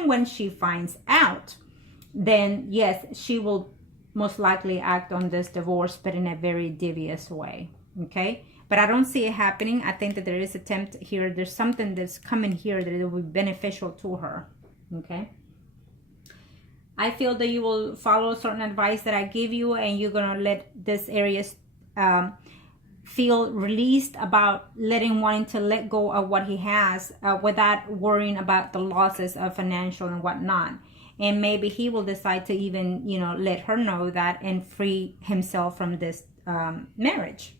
even when she finds out, then yes, she will most likely act on this divorce, but in a very devious way. Okay, but I don't see it happening. I think that there is attempt here. There's something that's coming here that will be beneficial to her. Okay, I feel that you will follow certain advice that I give you, and you're gonna let this area feel released about wanting to let go of what he has, without worrying about the losses of financial and whatnot. And maybe he will decide to even, let her know that and free himself from this marriage.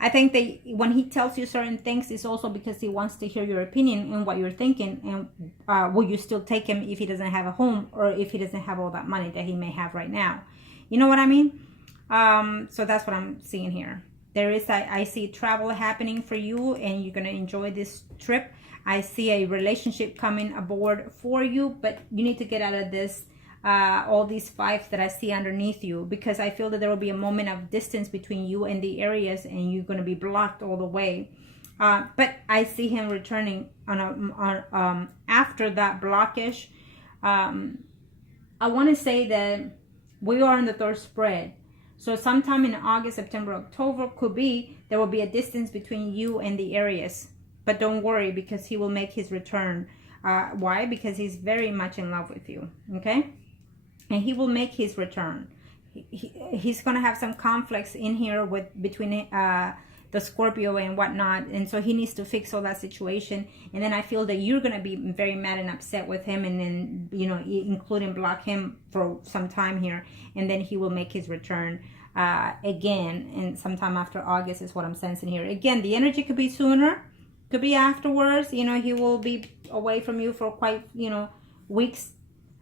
I think that when he tells you certain things, it's also because he wants to hear your opinion and what you're thinking, and will you still take him if he doesn't have a home, or if he doesn't have all that money that he may have right now. You know what I mean? So that's what I'm seeing here. There is, I see travel happening for you, and you're going to enjoy this trip. I see a relationship coming aboard for you, but you need to get out of this, all these fives that I see underneath you, because I feel that there will be a moment of distance between you and the areas, and you're going to be blocked all the way. But I see him returning on after that blockage. I want to say that we are in the third spread. So sometime in August, September, October, could be, there will be a distance between you and the Aries. But don't worry, because he will make his return. Why? Because he's very much in love with you. Okay? And he will make his return. He's going to have some conflicts in here between the Scorpio and whatnot. And so he needs to fix all that situation. And then I feel that you're going to be very mad and upset with him. And then, including block him for some time here. And then he will make his return again. And sometime after August is what I'm sensing here. Again, the energy could be sooner. Could be afterwards. He will be away from you for quite, weeks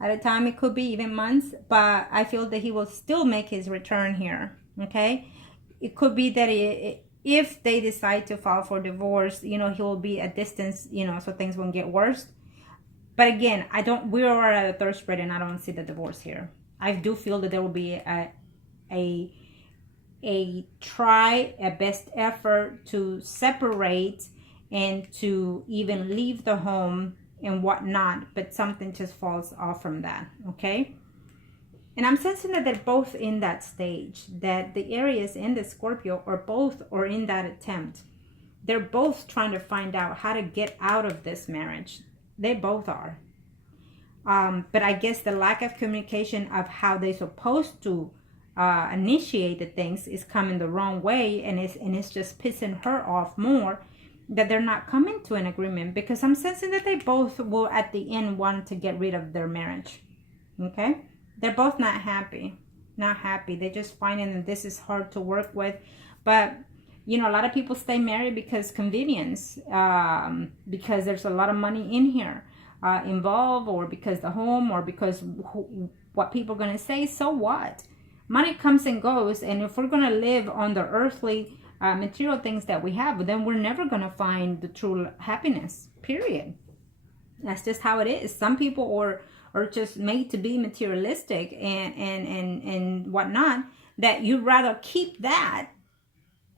at a time. It could be even months. But I feel that he will still make his return here. Okay? It could be that if they decide to file for divorce, he will be at distance, so things won't get worse. But again, we are at a third spread, and I don't see the divorce here. I do feel that there will be a best effort to separate and to even leave the home and whatnot, but something just falls off from that. Okay. And I'm sensing that they're both in that stage, that the Aries and the Scorpio are in that attempt. They're both trying to find out how to get out of this marriage. They both are. But I guess the lack of communication of how they're supposed to initiate the things is coming the wrong way, and it's just pissing her off more that they're not coming to an agreement, because I'm sensing that they both will at the end want to get rid of their marriage. Okay? They're both not happy. They're just finding that this is hard to work with. But, a lot of people stay married because convenience, because there's a lot of money in here involved, or because the home, or because what people are going to say. So what? Money comes and goes. And if we're going to live on the earthly material things that we have, then we're never going to find the true happiness, period. That's just how it is. Some people are just made to be materialistic and whatnot, that you'd rather keep that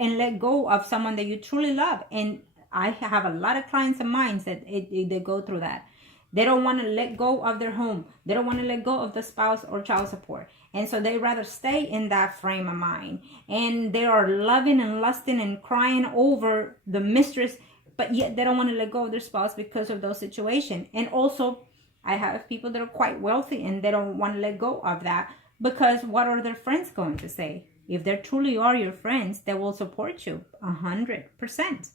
and let go of someone that you truly love. And I have a lot of clients of mine that they go through that. They don't want to let go of their home. They don't want to let go of the spouse or child support. And so they rather stay in that frame of mind. And they are loving and lusting and crying over the mistress, but yet they don't want to let go of their spouse because of those situations. And also, I have people that are quite wealthy and they don't want to let go of that, because what are their friends going to say? If they truly are your friends, they will support you 100%.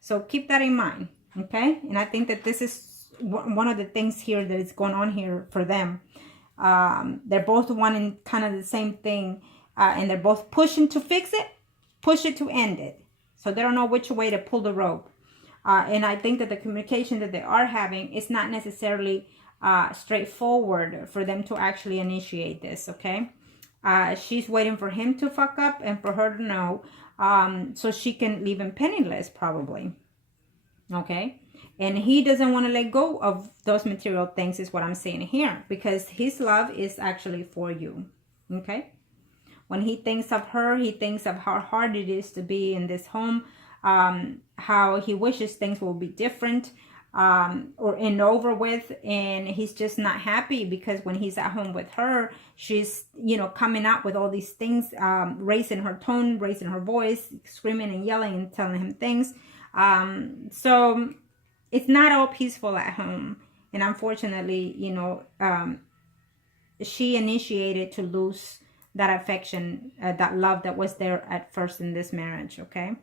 So keep that in mind, okay? And I think that this is one of the things here that is going on here for them. They're both wanting kind of the same thing, and they're both pushing to fix it, push it to end it. So they don't know which way to pull the rope. And I think that the communication that they are having is not necessarily straightforward for them to actually initiate this, okay? She's waiting for him to fuck up and for her to know, so she can leave him penniless, probably. Okay? And he doesn't want to let go of those material things, is what I'm saying here, because his love is actually for you. Okay? When he thinks of her, he thinks of how hard it is to be in this home, how he wishes things will be different, or and over with, and he's just not happy because when he's at home with her, she's, you know, coming out with all these things, raising her tone, raising her voice, screaming and yelling and telling him things. So it's not all peaceful at home, and unfortunately, you know, she initiated to lose that affection, that love that was there at first in this marriage. Okay,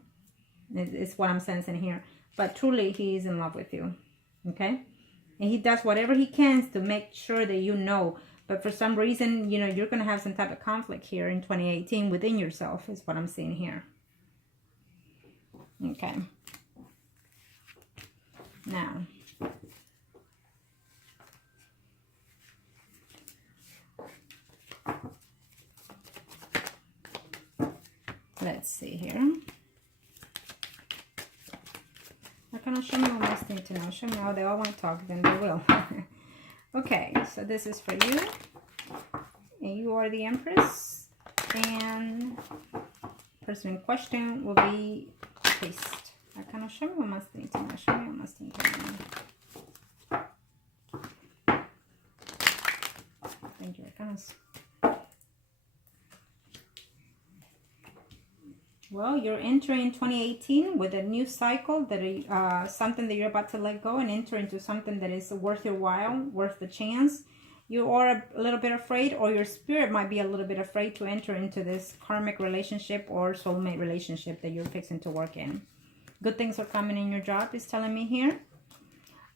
it's what I'm sensing here. But truly, he is in love with you, okay? And he does whatever he can to make sure that you know. But for some reason, you know, you're going to have some type of conflict here in 2018 within yourself, is what I'm seeing here. Okay. Now, let's see here. Can I show me what I need to know? Show me how they all want to talk, then they will. Okay, so this is for you. And you are the Empress. And person in question will be Priest. I cannot show me what I need to know. Show me what I need to know. Thank you, Arcanas. Well, you're entering 2018 with a new cycle, that something that you're about to let go and enter into something that is worth your while, worth the chance. You are a little bit afraid, or your spirit might be a little bit afraid to enter into this karmic relationship or soulmate relationship that you're fixing to work in. Good things are coming in your job, is telling me here.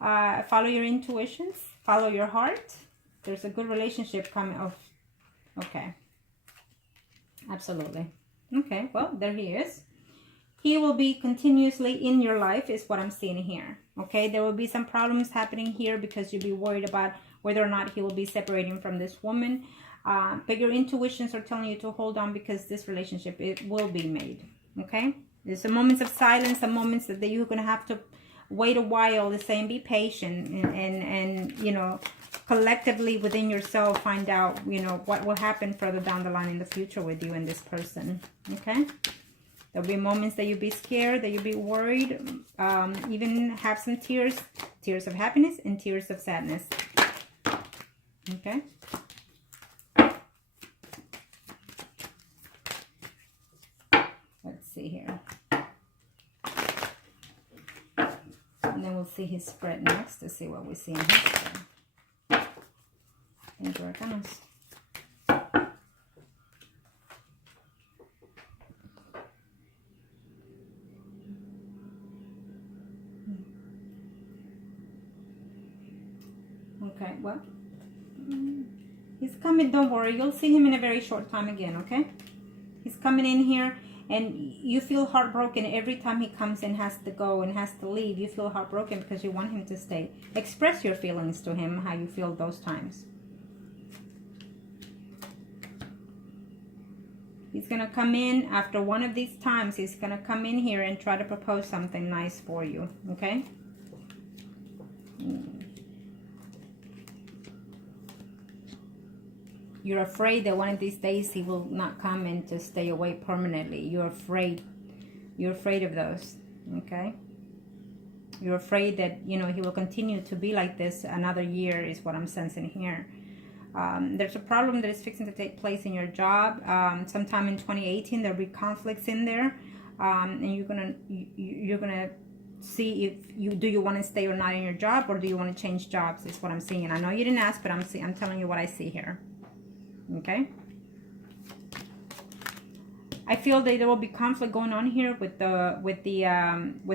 Follow your intuitions, follow your heart. There's a good relationship coming off. Okay. Absolutely. Okay, well, there he is. He will be continuously in your life, is what I'm seeing here. Okay, there will be some problems happening here because you'll be worried about whether or not he will be separating from this woman. But your intuitions are telling you to hold on, because this relationship, it will be made. Okay, there's some moments of silence, some moments that you're going to have to wait a while, to say, and be patient, and you know, collectively within yourself find out, you know, what will happen further down the line in the future with you and this person. Okay, there'll be moments that you'll be scared, that you'll be worried, even have some tears of happiness and tears of sadness. Okay, let's see here. And then we'll see his spread next to see what we see in his spread. Thank you, Arcanas. Okay, well, he's coming. Don't worry, you'll see him in a very short time again, okay? He's coming in here, and you feel heartbroken every time he comes and has to go and has to leave. You feel heartbroken because you want him to stay. Express your feelings to him, how you feel those times. He's going to come in after one of these times. He's going to come in here and try to propose something nice for you, okay? You're afraid that one of these days he will not come and to stay away permanently. You're afraid. You're afraid of those, okay? You're afraid that, you know, he will continue to be like this another year, is what I'm sensing here. There's a problem that is fixing to take place in your job. Sometime in 2018, there'll be conflicts in there, and you're gonna see if you want to stay or not in your job, or do you want to change jobs? Is what I'm seeing. I know you didn't ask, but I'm telling you what I see here. Okay. I feel that there will be conflict going on here with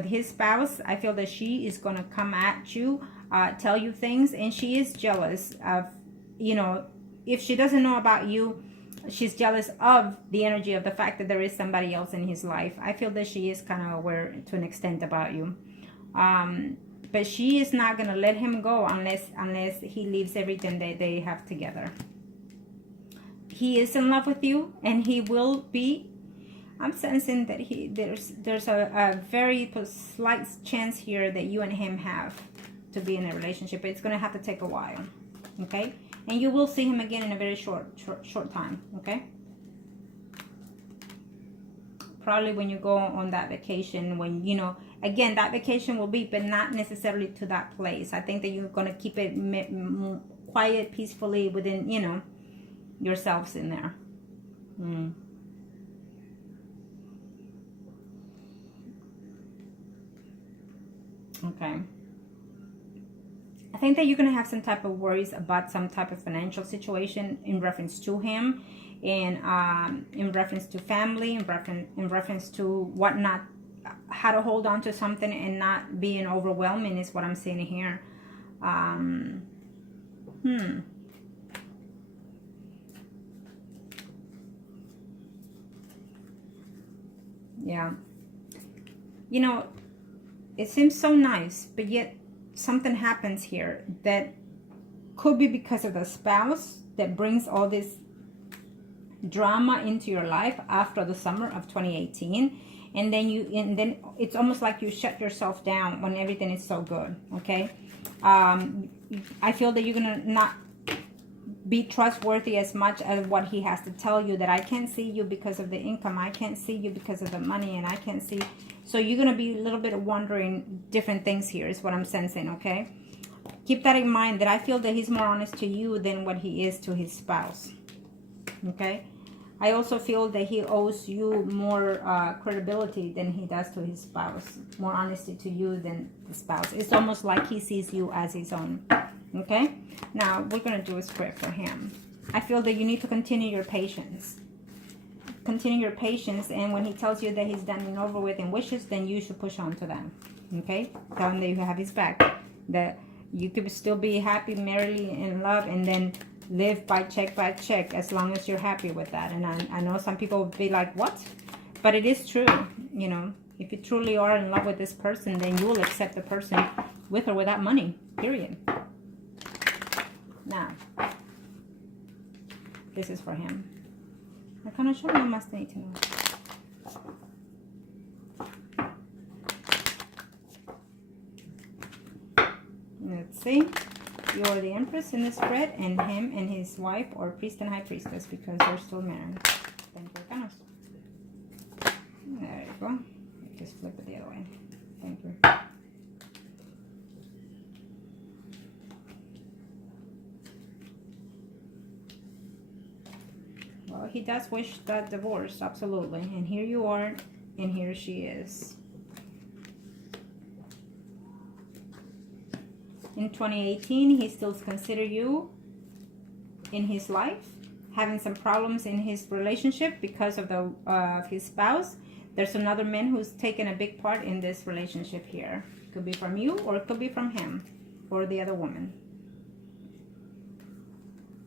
his spouse. I feel that she is gonna come at you, tell you things, and she is jealous of. You know, if she doesn't know about you, she's jealous of the energy of the fact that there is somebody else in his life. I feel that she is kind of aware to an extent about you. But she is not going to let him go unless he leaves everything that they have together. He is in love with you, and he will be. I'm sensing that there's a very slight chance here that you and him have to be in a relationship. It's going to have to take a while. Okay? And you will see him again in a very short time, okay? Probably when you go on that vacation, when, you know, Again, that vacation will be, but not necessarily to that place. I think that you're going to keep it quiet, peacefully within, you know, yourselves in there. Okay. I think that you're going to have some type of worries about some type of financial situation in reference to him, and in reference to family, in reference to whatnot, how to hold on to something and not being overwhelming is what I'm seeing here. Yeah. You know, it seems so nice, but yet something happens here that could be because of the spouse that brings all this drama into your life after the summer of 2018, and then it's almost like you shut yourself down when everything is so good. Okay. I feel that you're gonna not be trustworthy as much as what he has to tell you, that I can't see you because of the income, I can't see you because of the money, and I can't see. So you're going to be a little bit wondering different things here is what I'm sensing. Okay, keep that in mind, that I feel that he's more honest to you than what he is to his spouse. Okay, I also feel that he owes you more credibility than he does to his spouse, more honesty to you than the spouse. It's almost like he sees you as his own. Okay, now we're going to do a script for him. I feel that you need to continue your patience. Continue your patience, and when he tells you that he's done and over with and wishes, then you should push on to that. Okay, tell him that you have his back, that you could still be happy, merrily in love, and then live by check as long as you're happy with that. And I know some people would be like, what? But it is true. You know, if you truly are in love with this person, then you will accept the person with or without money, period. Now, this is for him. I kind of show you must need to know. Let's see. You are the Empress in the spread, and him and his wife, or Priest and High Priestess, because they're still married. There you go. Just flip it the other way. Thank you. Well, he does wish that divorce, absolutely. And here you are, and here she is. In 2018, he still considers you in his life, having some problems in his relationship because of his spouse. There's another man who's taken a big part in this relationship here. It could be from you, or it could be from him, or the other woman.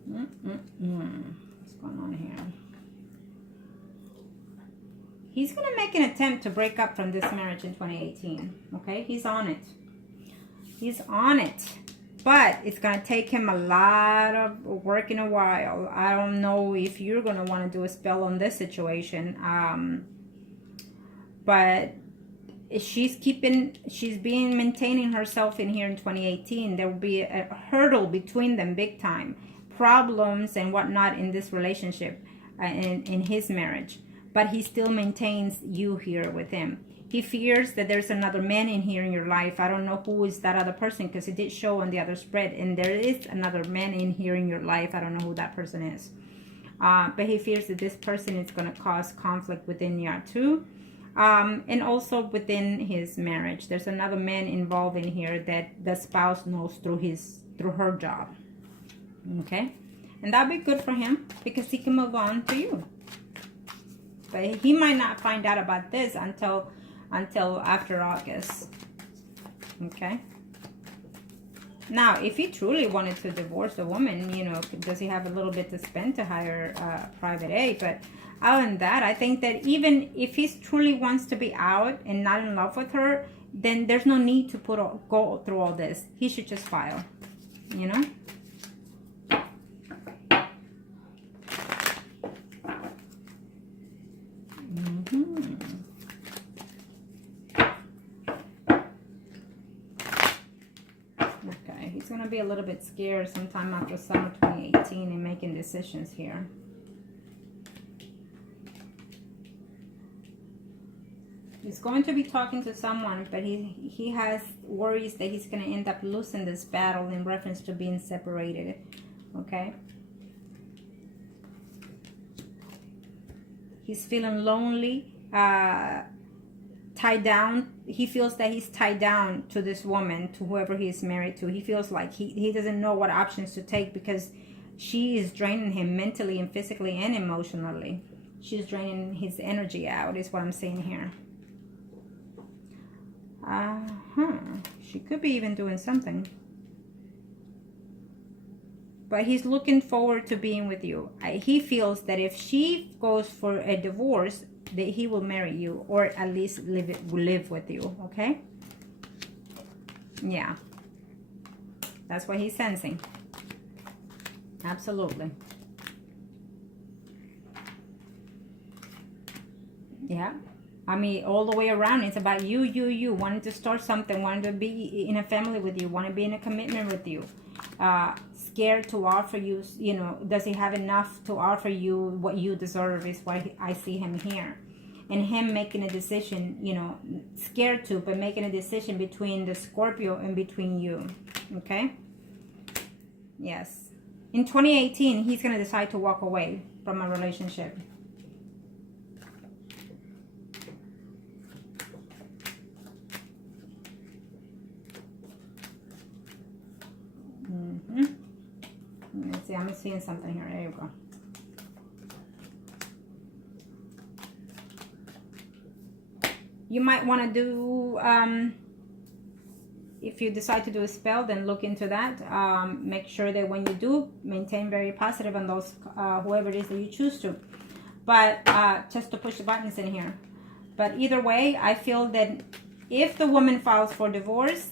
What's going on here? He's going to make an attempt to break up from this marriage in 2018. Okay, he's on it. He's on it. But it's going to take him a lot of work in a while. I don't know if you're going to want to do a spell on this situation. But she's maintaining herself in here in 2018. There will be a hurdle between them big time. Problems and whatnot in this relationship, in his marriage. But he still maintains you here with him. He fears that there's another man in here in your life. I don't know who is that other person, because it did show on the other spread. And there is another man in here in your life. I don't know who that person is. But he fears that this person is going to cause conflict within you too. And also within his marriage. There's another man involved in here that the spouse knows through her job. Okay? And that'd be good for him, because he can move on to you. But he might not find out about this until after August. Okay? Now, if he truly wanted to divorce the woman, you know, does he have a little bit to spend to hire private aid? But other than that, I think that even if he truly wants to be out and not in love with her, then there's no need to go through all this. He should just file, you know? Okay, he's going to be a little bit scared sometime after summer 2018 and making decisions here. He's going to be talking to someone, but he has worries that he's going to end up losing this battle in reference to being separated. Okay? He's feeling lonely, tied down. He feels that he's tied down to this woman, to whoever he is married to. He feels like he doesn't know what options to take because she is draining him mentally and physically and emotionally. She's draining his energy out, is what I'm saying here. She could be even doing something. But he's looking forward to being with you. He feels that if she goes for a divorce, that he will marry you, or at least live with you, okay? Yeah. That's what he's sensing. Absolutely. Yeah. I mean, all the way around, it's about you wanting to start something, wanting to be in a family with you, want to be in a commitment with you. Scared to offer you, you know, does he have enough to offer you what you deserve, is why I see him here. And him making a decision, you know, scared to, but making a decision between the Scorpio and between you. Okay? Yes. In 2018, he's going to decide to walk away from a relationship. Let's see, I'm seeing something here. There you go. You might want to do, if you decide to do a spell, then look into that. Make sure that when you do, maintain very positive on those, whoever it is that you choose to. But just to push the buttons in here. But either way, I feel that if the woman files for divorce,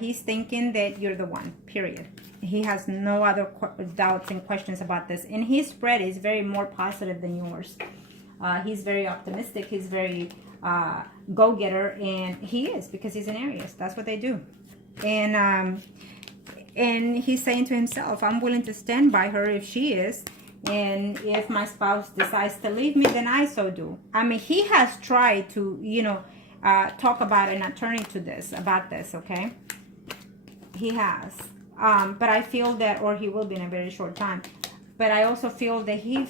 he's thinking that you're the one, period. He has no other doubts and questions about this. And his spread is very more positive than yours. He's very optimistic. He's very go-getter, and he is, because he's an Aries. That's what they do. And he's saying to himself, I'm willing to stand by her if she is. And if my spouse decides to leave me, then I so do. I mean, he has tried to, you know, talk about an attorney to this, about this, okay? He has. But I feel that, or he will be in a very short time. But I also feel that he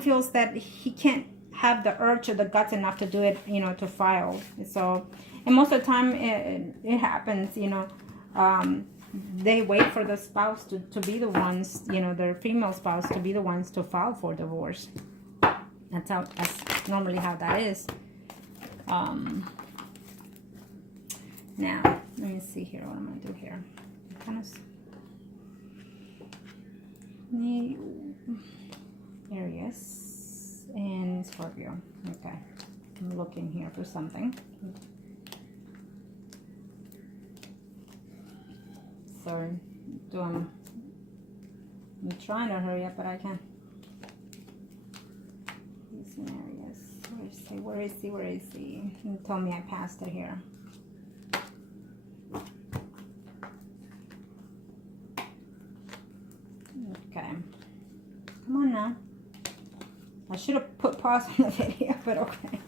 feels that he can't have the urge or the guts enough to do it, you know, to file. So, and most of the time it happens, you know, they wait for the spouse to be the ones, you know, their female spouse to be the ones to file for divorce. That's normally how that is. Now, let me see here what I'm going to do here. Kind of Aries and Scorpio. Okay. I'm looking here for something. Sorry. I'm trying to hurry up, but I can't. He's in Aries. Where is he? Where is he? Where is he? He told me I passed it here. Okay. Come on now. I should have put pause on the video, but okay.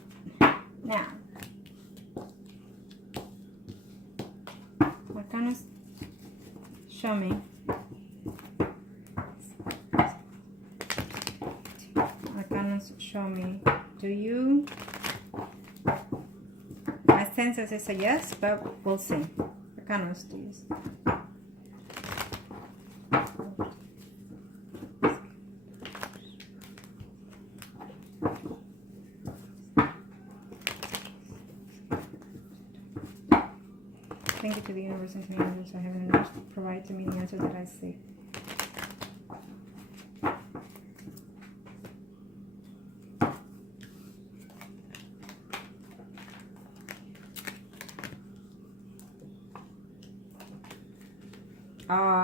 Now. What kind of... Show me. Show me. Do you? My sense is a yes, but we'll see. Arcanos, please. Thank you to the universe and to the angels I have enough to provide to me the answer that I seek.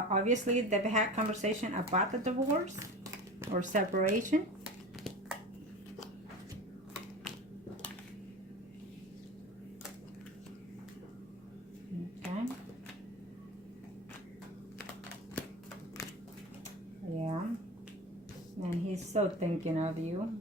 Obviously, they've had conversation about the divorce or separation. Okay. Yeah. And he's so thinking of you.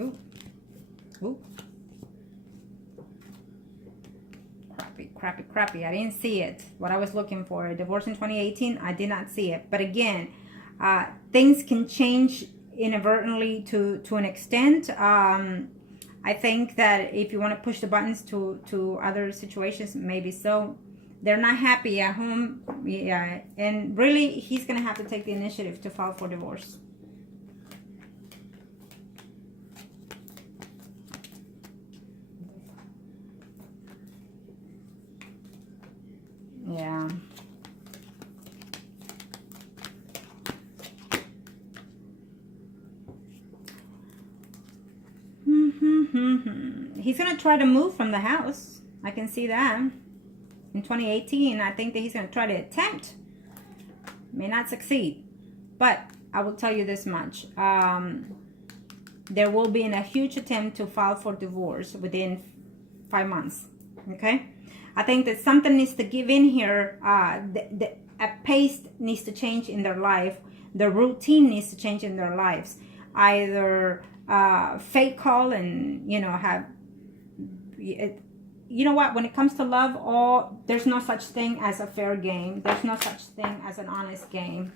Ooh. Ooh. Crappy. I didn't see it. What I was looking for. A divorce in 2018, I did not see it. But again, things can change inadvertently to an extent. I think that if you want to push the buttons to other situations, maybe so. They're not happy at home. Yeah, and really, he's going to have to take the initiative to file for divorce. Yeah. He's going to try to move from the house. I can see that. In 2018, I think that he's going to try to attempt. May not succeed. But I will tell you this much. There will be a huge attempt to file for divorce within 5 months. Okay? I think that something needs to give in here. A pace needs to change in their life. The routine needs to change in their lives. Either fake call and, you know, have... You know what? When it comes to love, there's no such thing as a fair game. There's no such thing as an honest game.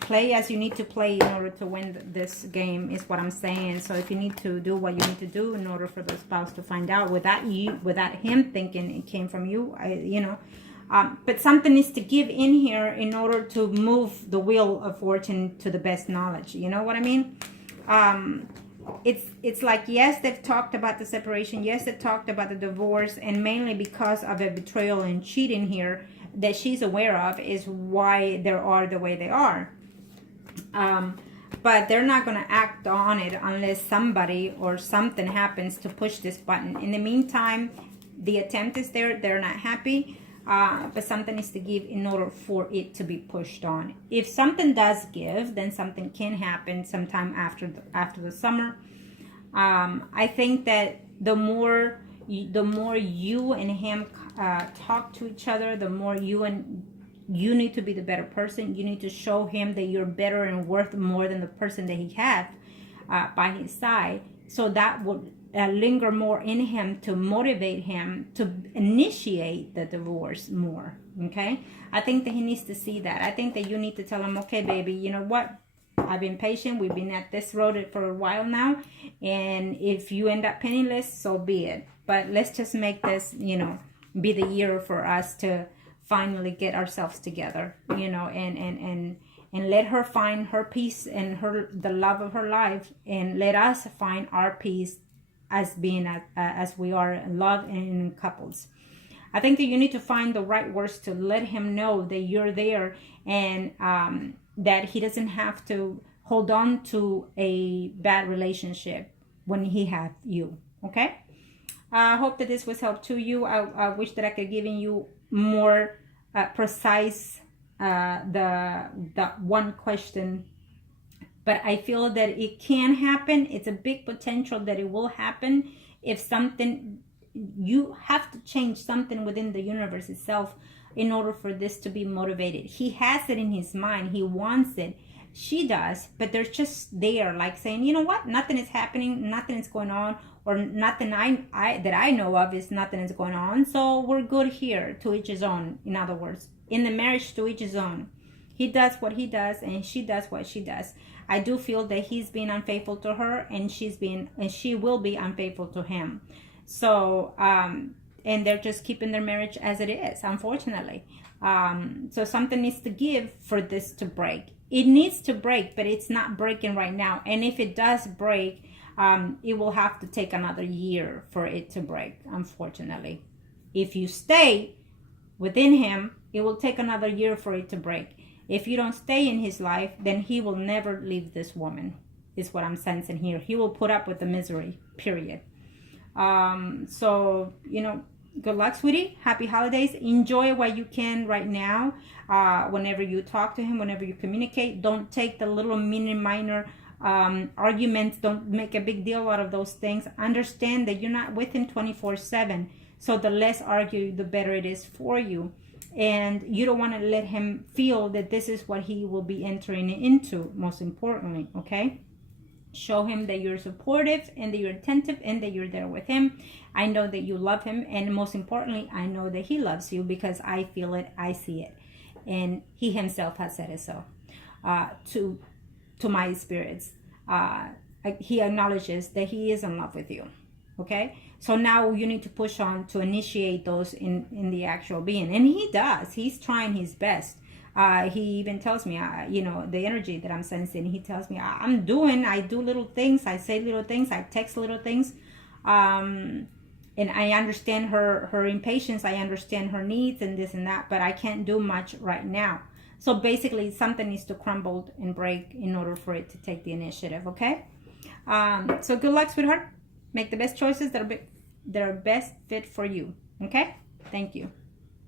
Play as you need to play in order to win this game is what I'm saying. So if you need to do what you need to do in order for the spouse to find out without him thinking it came from you, but something needs to give in here in order to move the wheel of fortune to the best knowledge. You know what I mean? It's like, yes, they've talked about the separation. Yes, they've talked about the divorce, and mainly because of a betrayal and cheating here that she's aware of is why they are the way they are. But they're not going to act on it unless somebody or something happens to push this button. In the meantime, the attempt is there. They're not happy. But something needs to give in order for it to be pushed on. If something does give, then something can happen sometime after the summer. I think that the more you and him talk to each other, the more you need to be the better person. You need to show him that you're better and worth more than the person that he had by his side. So that would linger more in him to motivate him to initiate the divorce more. Okay? I think that he needs to see that. I think that you need to tell him, okay, baby, you know what? I've been patient. We've been at this road for a while now. And if you end up penniless, so be it. But let's just make this, be the year for us to finally get ourselves together, and let her find her peace and the love of her life, and let us find our peace as being as we are in love and in couples. I think that you need to find the right words to let him know that you're there, and that he doesn't have to hold on to a bad relationship when he had you. Okay? I hope that this was help to you. I wish that I could give you more precise the one question, but I feel that it can happen. It's a big potential that it will happen if something, you have to change something within the universe itself in order for this to be motivated. He has it in his mind. He wants it. She does, but they're just there, like saying, you know what? Nothing is happening. Nothing is going on, or nothing that I know of is nothing is going on. So we're good here. To each his own. In other words, in the marriage, to each his own. He does what he does, and she does what she does. I do feel that he's being unfaithful to her, and she will be unfaithful to him. So, and they're just keeping their marriage as it is, unfortunately. So something needs to give for this to break. It needs to break, but it's not breaking right now. And if it does break, it will have to take another year for it to break, unfortunately. If you stay within him, it will take another year for it to break. If you don't stay in his life, then he will never leave this woman, is what I'm sensing here. He will put up with the misery, period. So, good luck, sweetie. Happy holidays. Enjoy what you can right now. Whenever you talk to him, whenever you communicate, don't take the little minor arguments. Don't make a big deal out of those things. Understand that you're not with him 24/7. So the less argue, the better it is for you. And you don't want to let him feel that this is what he will be entering into, most importantly, okay? Show him that you're supportive and that you're attentive and that you're there with him. I know that you love him, and most importantly, I know that he loves you because I feel it, I see it, and he himself has said it so to my spirits. He acknowledges that he is in love with you. Okay, so now you need to push on to initiate those in the actual being, and he does. He's trying his best. He even tells me, you know, the energy that I'm sensing. He tells me, I do little things, I say little things, I text little things, and I understand her impatience, I understand her needs and this and that, but I can't do much right now. So basically, something needs to crumble and break in order for it to take the initiative. Okay. So good luck, sweetheart. Make the best choices that are best fit for you. Okay. Thank you.